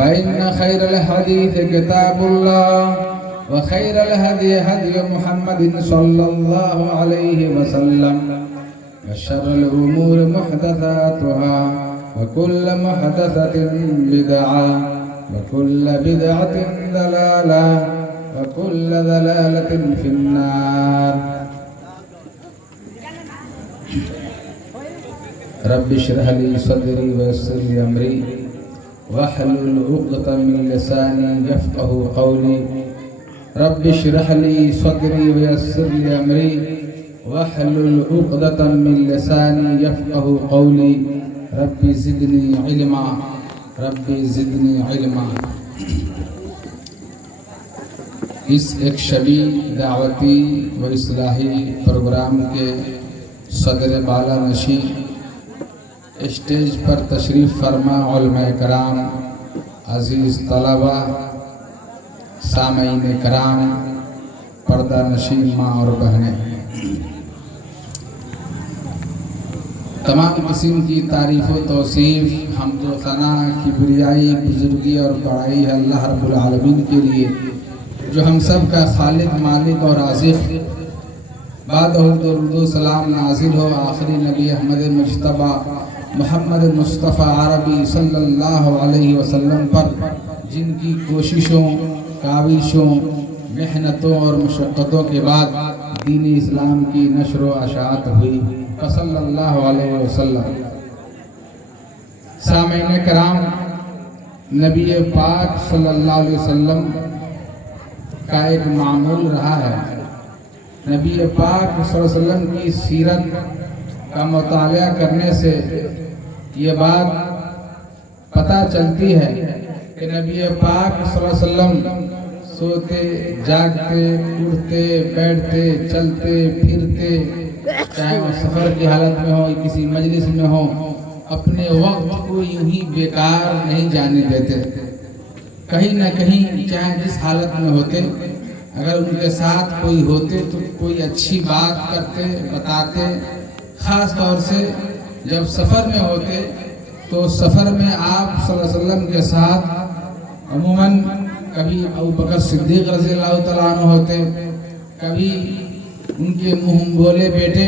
فإن خير الحديث كتاب الله وخير الهدي هدي محمد صلى الله عليه وسلم وشر الأمور محدثاتها وكل محدثة بدعة وكل بدعة ضلالة وكل ضلالة في النار. رب اشرح لي صدري ويسر لي أمري واحلل عقدة من لساني يفقهوا قولي. رب اشرح لي صدري ويسر لي أمري واحلل عقدة من لساني يفقهوا قولي. ربي زدني علما ربي زدنی علما. اس ایک شبی دعوتی و اصلاحی پروگرام کے صدر بالا نشی اسٹیج پر تشریف فرما علماء کرام، عزیز طلبہ، سامعین کرام، پردہ نشین ماں اور بہنیں، تمام قسم کی تعریف و توصیف، حمد و ثنا، کبریائی، بزرگی اور بڑائی ہے اللہ رب العالمین کے لیے جو ہم سب کا خالق، مالک اور رازق. بعد درود و سلام نازل ہو آخری نبی احمد مجتبیٰ محمد مصطفیٰ عربی صلی اللہ علیہ وسلم پر، جن کی کوششوں، کاوشوں، محنتوں اور مشقتوں کے بعد دین اسلام کی نشر و اشاعت ہوئی، صلی اللہ علیہ وسلم. سامعین کرام، نبی پاک صلی اللہ علیہ وسلم کا ایک معمول رہا ہے. نبی پاک صلی اللہ علیہ وسلم کی سیرت کا مطالعہ کرنے سے یہ بات پتہ چلتی ہے کہ نبی پاک صلی اللہ علیہ وسلم سوتے، جاگتے، اٹھتے، بیٹھتے، چلتے، پھرتے، چاہے وہ سفر کی حالت میں ہو، کسی مجلس میں ہو، اپنے وقت کو یوں ہی بیکار نہیں جانے دیتے. کہیں نہ کہیں چاہے جس حالت میں ہوتے، اگر ان کے ساتھ کوئی ہوتے تو کوئی اچھی بات کرتے، بتاتے. خاص طور سے جب سفر میں ہوتے تو سفر میں آپ صلی اللہ علیہ وسلم کے ساتھ عموماً کبھی ابو بکر صدیق رضی اللہ تعالیٰ عنہ ہوتے، کبھی ان کے منہ بولے بیٹے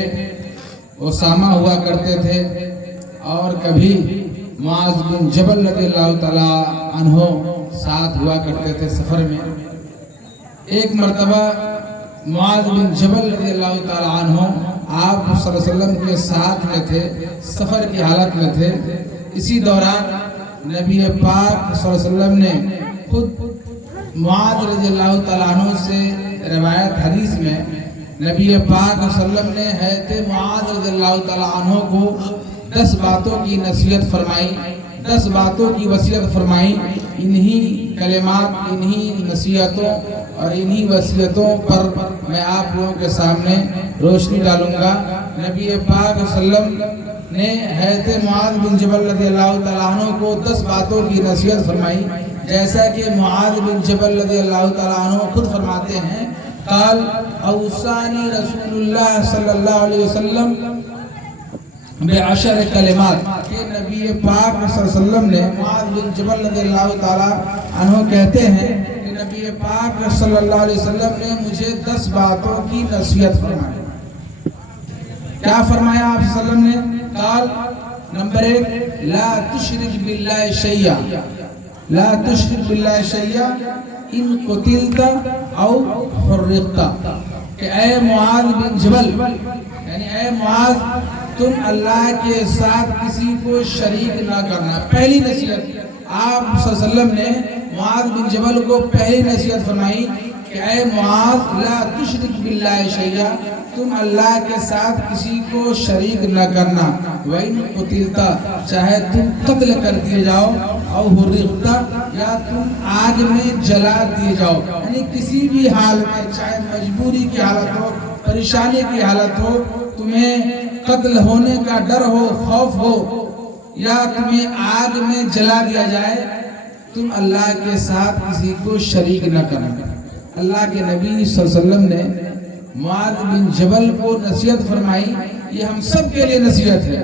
اسامہ ہوا کرتے تھے، اور کبھی معاذ بن جبل رضی اللہ تعالیٰ عنہ ساتھ ہوا کرتے تھے سفر میں. ایک مرتبہ معاذ بن جبل رضی اللہ تعالیٰ عنہ آپ صلی اللہ علیہ وسلم کے ساتھ میں تھے، سفر کی حالت میں تھے. اسی دوران نبی پاک صلی اللہ علیہ وسلم نے خود معاذ رضی اللہ تعالیٰ عنہ سے روایت حدیث میں نبی پاک صلی اللہ علیہ وسلم نے حضرت معاذ رضی اللہ تعالیٰ عنہ کو 10 باتوں کی نصیحت فرمائی، 10 باتوں کی وصیت فرمائی. انہی کلمات، انہی نصیحتوں اور انہی وصیتوں پر میں آپ لوگوں کے سامنے روشنی ڈالوں گا. نبی پاک صلی اللہ علیہ وسلم نے حضرت معاذ بن جبل رضی اللہ تعالیٰ عنہ کو 10 باتوں کی نصیحت فرمائی، جیسا کہ معاذ بن جبل رضی اللہ تعالیٰ عنہ خود فرماتے ہیں، قال اوصانی رسول اللہ صلی اللہ علیہ وسلم بعشر کلمات، کہ نبی پاک صلی اللہ علیہ وسلم نے، معاذ بن جبل رضی اللہ تعالیٰ عنہ کہتے ہیں کہ نبی پاک صلی اللہ علیہ وسلم نے مجھے 10 باتوں کی نصیحت فرمائی. کیا فرمایا آپ صلی اللہ علیہ وسلم نے؟ قال نمبر 1 لا تشرک باللہ شیئا، لا تشرک باللہ شیئا ان قتلت او حرقت، کہ اے معاذ بن جبل، یعنی اے معاذ تم اللہ کے ساتھ کسی کو شریک نہ کرنا. پہلی نصیحت آپ صلی اللہ علیہ وسلم نے معاذ بن جبل کو پہلی نصیحت فرمائی کہ اے معاذ لا تشرک باللہ شیئا، تم اللہ کے ساتھ کسی کو شریک نہ کرنا. وَإِن قُتِلْتَ، چاہے تم قتل کر دیے جاؤ، او حرقت، یا تم آگ میں جلا دیے جاؤ. یعنی کسی بھی حال میں، چاہے مجبوری کی حالت ہو، پریشانی کی حالت ہو، تمہیں قتل ہونے کا ڈر ہو، خوف ہو، یا تمہیں آگ میں جلا دیا جائے، تم اللہ کے ساتھ کسی کو شریک نہ کرنا. اللہ کے نبی صلی اللہ علیہ وسلم نے معاذ بن جبل کو نصیحت فرمائی. یہ ہم سب کے لیے نصیحت ہے.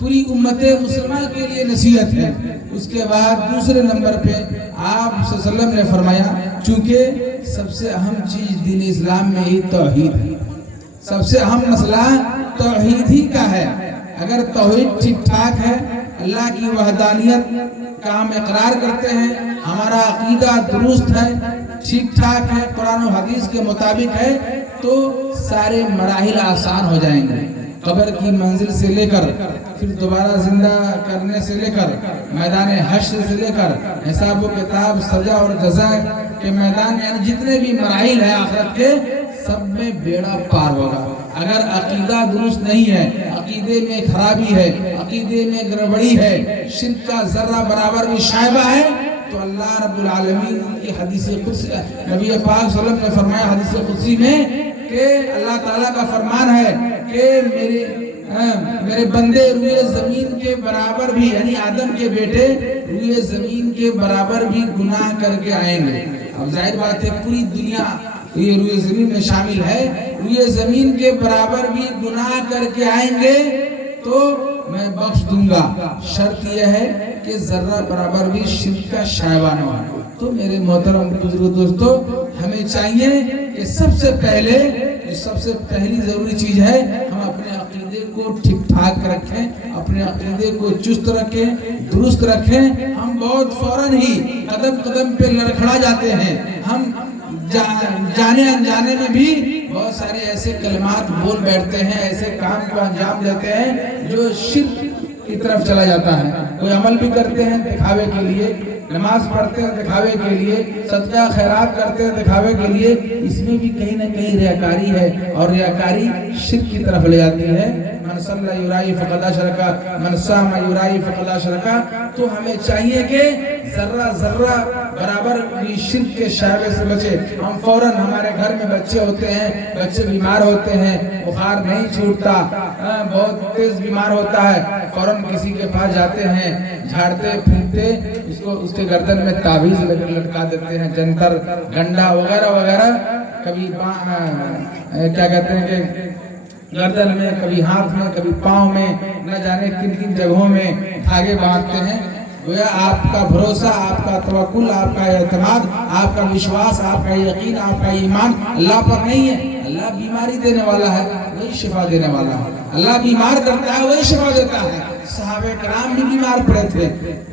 पूरी उम्मत मुसलमान के लिए नसीहत है। उसके बाद दूसरे नंबर पे आप सल्लल्लाहु अलैहि वसल्लम ने फरमाया, चूंकि सबसे अहम चीज दीन इस्लाम में ही तौहीद है, सबसे अहम मसला तौहीद ही का है। अगर तौहीद ठीक ठाक है, अल्लाह की वहदानियत का हम इकरार करते हैं, हमारा अकीदा दुरुस्त है, ठीक ठाक है, कुरान और हदीस के मुताबिक है, तो सारे मराहिल आसान हो जाएंगे। कब्र की मंजिल से लेकर फिर दोबारा जिंदा करने से लेकर मैदान हश्र से लेकर हिसाब व किताब, सजा और जजा के मैदान, यानी जितने भी मराहिल है आखिरत के, सब में बेड़ा पार होगा। अगर अकीदा दुरुस्त नहीं है, अकीदे में खराबी है, अकीदे में गड़बड़ी है, शिर्क का जर्रा बराबर भी शायबा है, तो अल्लाह रब्बुल आलमीन की हदीस कुदसी, नबी पाक सल्लल्लाहु अलैहि वसल्लम ने फरमाया हदीस कुदसी में कि अल्लाह ताला का फरमान है कि मेरे बंदे रुए जमीन के बराबर भी, यानी आदम के बेटे रुए जमीन के बराबर भी गुनाह करके आएंगे। अब जाहिर बात है पूरी दुनिया ये रुए जमीन में शामिल है, रुए जमीन के बराबर भी गुनाह करके आएंगे तो मैं बख्श दूंगा। शर्त यह है कि जर्रा बराबर भी शिर्क का शायबा न हो। तो मेरे मोहतरम बुजुर्ग दोस्तों, हमें चाहिए कि सबसे पहली जरूरी चीज है हम अपने अकीदे को ठीक ठाक रखें, अपने अकीदे को चुस्त रखें, दुरुस्त रखें। हम बहुत फौरन ही कदम कदम पे लड़खड़ा जाते हैं, हम जाने अनजाने में भी बहुत सारे ऐसे कलमात बोल बैठते हैं, ऐसे काम को अंजाम देते हैं जो शिर्क की तरफ चला जाता है। कोई अमल भी करते हैं दिखावे के लिए, नमाज पढ़ते हैं दिखावे के लिए, सदका खैरात करते हैं दिखावे के लिए, इसमें भी कहीं ना कहीं रियाकारी है और रियाकारी शिर्क की तरफ ले जाती है। मन सल्ला युराई फक़द अशरका, मन सामा युराई फक़द अशरका। तो हमें चाहिए कि जर्रा जर्रा बराबर भी शिर्क के शायबे से बचे। हम फौरन, हमारे घर में बच्चे होते हैं, बच्चे बीमार होते हैं, बुखार नहीं छूटता, बहुत तेज बीमार होता है, फौरन किसी के पास जाते हैं, झाड़ते फूंकते उसको, उसके गर्दन में ताबीज लटका देते हैं, जंतर गंडा वगैरह वगैरह, कभी क्या कहते हैं कि गर्दन में, कभी हाथ में, कभी पाँव में, न जाने किन किन जगहों में धागे बांधते हैं। गोया आपका भरोसा, आपका तवक्कुल, आपका एतमाद, आपका विश्वास, आपका यकीन, आपका ईमान अल्लाह पर नहीं है। अल्लाह बीमारी देने वाला है, वही शिफा देने वाला है। अल्लाह बीमार करता है, वही शिफा देता है। सहाबे कराम भी बीमार पड़े थे,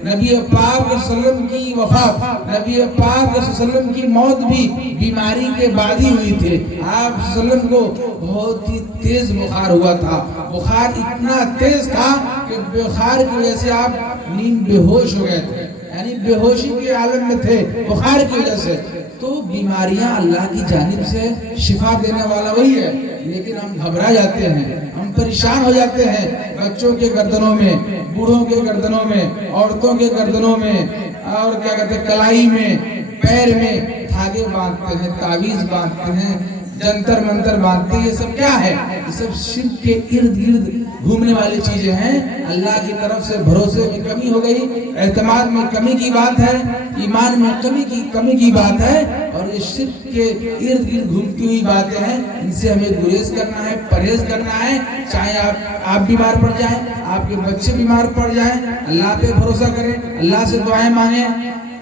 नबी पाक सल्लल्लाहु की वफात, नबी पाक सल्लल्लाहु की मौत भी बीमारी के बाद ही हुई थी। आप सल्लल्लाहु को बहुत ही तेज बुखार हुआ था, बुखार इतना तेज था कि बुखार की वजह से आप नींद बेहोश हो गए थे, यानी बेहोशी के आलम में थे बुखार की वजह से। तो बीमारियां अल्लाह की जानिब से शिफा देने वाला वही है, लेकिन हम घबरा जाते हैं, हम परेशान हो जाते हैं। बच्चों के गर्दनों में, बूढ़ों के गर्दनों में, औरतों के गर्दनों में, और क्या कहते हैं कलाई में, पैर में धागे बांधते हैं, तावीज बांधते हैं, जंतर मंतर बांधते हैं। ये सब क्या है? ये सब शिर्क के इर्द गिर्द घूमने वाली चीजें हैं। अल्लाह की तरफ से भरोसे में कमी हो गई, एतमाद में कमी की बात है, ईमान में कमी की बात है, और ये शिर्क के इर्द गिर्द घूमती हुई बातें हैं। इनसे हमें गुरेज करना है, परहेज करना है। चाहे आप बीमार पड़ जाएं, आपके बच्चे बीमार पड़ जाएं, अल्लाह पे भरोसा करें, अल्लाह से दुआएं मांगे,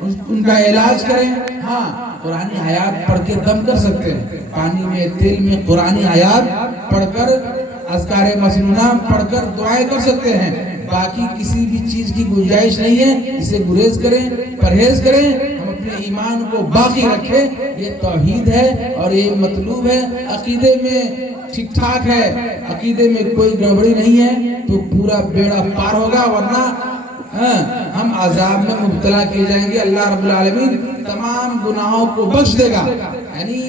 उनका इलाज करें। हाँ, कुरानी आयात पढ़ के दम कर सकते हैं, पानी में, तेल में कुरानी आयात पढ़कर, अज़कारे मसनूना पढ़कर दुआएं कर सकते हैं। बाकी किसी भी चीज की गुंजाइश नहीं है। इसे गुरेज करें, परहेज करें, हम अपने ईमान को बाकी रखें। ये तौहीद है और ये मतलूब है। अकीदे में ठीक ठाक है, अकीदे में कोई गड़बड़ी नहीं है तो पूरा बेड़ा पार होगा, वरना हम अजाब में मुब्तला किए जाएंगे। अल्लाह रब्बुल आलमीन तमाम गुनाहों को बख्श देगा। यानी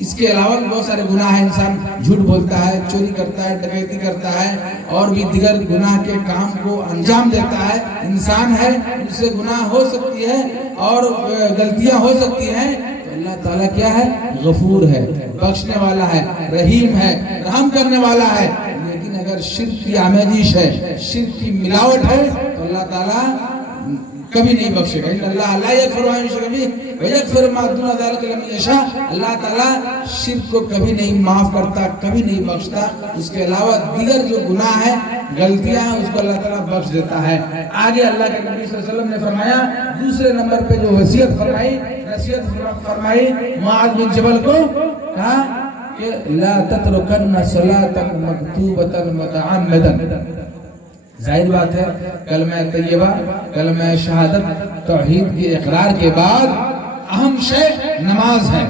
इसके अलावा बहुत सारे गुनाह हैं, इंसान झूठ बोलता है, चोरी करता है, डकैती करता है, और भी दिगर गुनाह के काम को अंजाम देता है। इंसान है, उससे गुनाह हो सकती है और गलतियां हो सकती हैं। तो अल्लाह ताला क्या है? गफूर है, बख्शने वाला है, रहीम है, रहम करने वाला है। अगर शिर्क की आमेजिश है, शिर्क की मिलावट है, तो अल्लाह ताला کبھی نہیں بخشے گا. ان اللہ لا یغفر ان یشرک بہ ویغفر ما دون ذلک لمن یشاء. اللہ تعالیٰ شرک کو کبھی نہیں معاف کرتا, کبھی نہیں بخشتا. اس کے علاوہ دیگر جو گناہ ہیں, غلطیاں ہیں, اس کو اللہ تعالیٰ بخش دیتا ہے. آگے اللہ کے نبی صلی اللہ علیہ وسلم نے فرمایا, دوسرے نمبر پہ جو وصیت فرمائی, نصیحت فرمائی معاذ بن جبل کو, کہا کہ لا تترکن صلاۃ مکتوبۃ متعمدا. ظاہر بات ہے کلمہ طیبہ, کلمہ شہادت, توحید کے اقرار کے بعد اہم شے نماز ہے.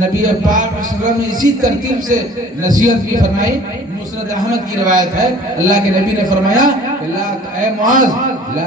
نبی پاک صلی اللہ علیہ وسلم نے اسی ترتیب سے نصیحت کی فرمائی. مسند احمد کی روایت ہے, اللہ کے نبی نے فرمایا کہ اے معاذ لا